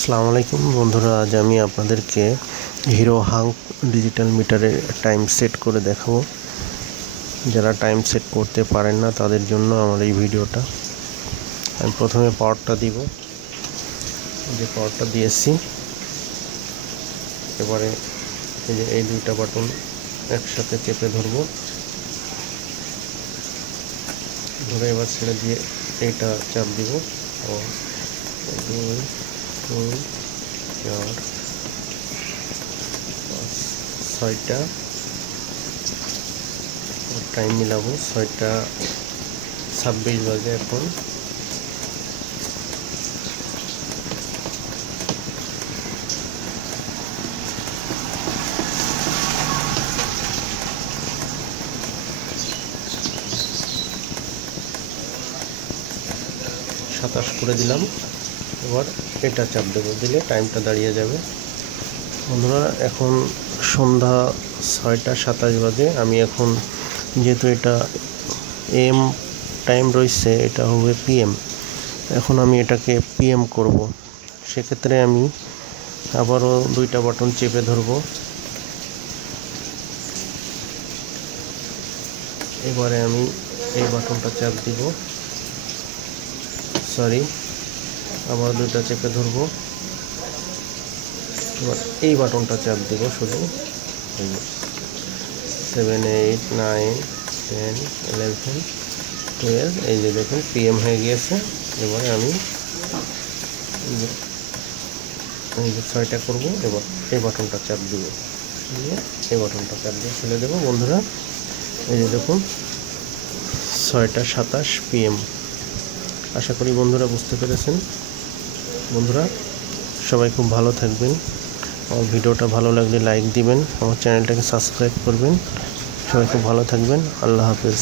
আসসালামু আলাইকুম বন্ধুরা, আজ আমি আপনাদেরকে হিরো হাঙ্ক ডিজিটাল মিটারের টাইম সেট করে দেখাবো। যারা টাইম সেট করতে পারেন না তাদের জন্য আমার এই ভিডিওটা। আমি প্রথমে পাওয়ারটা দিব, যে পাওয়ারটা দিয়েছি। এবারে এই যে এই দুইটা বাটন একসাথে চেপে ধরবো, ধরে এবার ছেড়ে দিয়ে এইটা চাপ দিব। ও 2 3 4 5 6টা টাইম মিলাবো। 6টা 26 বাজে এখন। সাতাশ করে দিলাম। এবার এটা চাপ দেবো, দিলে টাইমটা দাঁড়িয়ে যাবে। বন্ধুরা, এখন সন্ধ্যা 6টা 27 বাজে। আমি এখন যেহেতু এটা এম টাইম রয়েছে, এটা হবে পিএম। এখন আমি এটাকে পিএম করব। সেক্ষেত্রে আমি আবারও দুইটা বাটন চেপে ধরবো। এবারে আমি এই বাটনটা চাপ দিব, আবার দুইটা চেপে ধরবো। এবার এই বাটনটা চাপ দিব শুধু। 7 8 9 10 11 12, এই যে দেখুন পিএম হয়ে গিয়েছে। এবারে আমি এই যে 6টা করবো। এবার এই বাটনটা চাপ দিব, দিয়ে এই বাটনটা চাপ দিয়ে ফেলে দেবো। বন্ধুরা, এই যে দেখুন 6টা 27 PM। আশা করি বন্ধুরা বুঝতে পেরেছেন। বন্ধুরা, সবাই খুব ভালো থাকবেন। আমার ভিডিওটা ভালো লাগলে লাইক দিবেন, আমার চ্যানেলটাকে সাবস্ক্রাইব করবেন। সবাই খুব ভালো থাকবেন। আল্লাহ হাফেজ।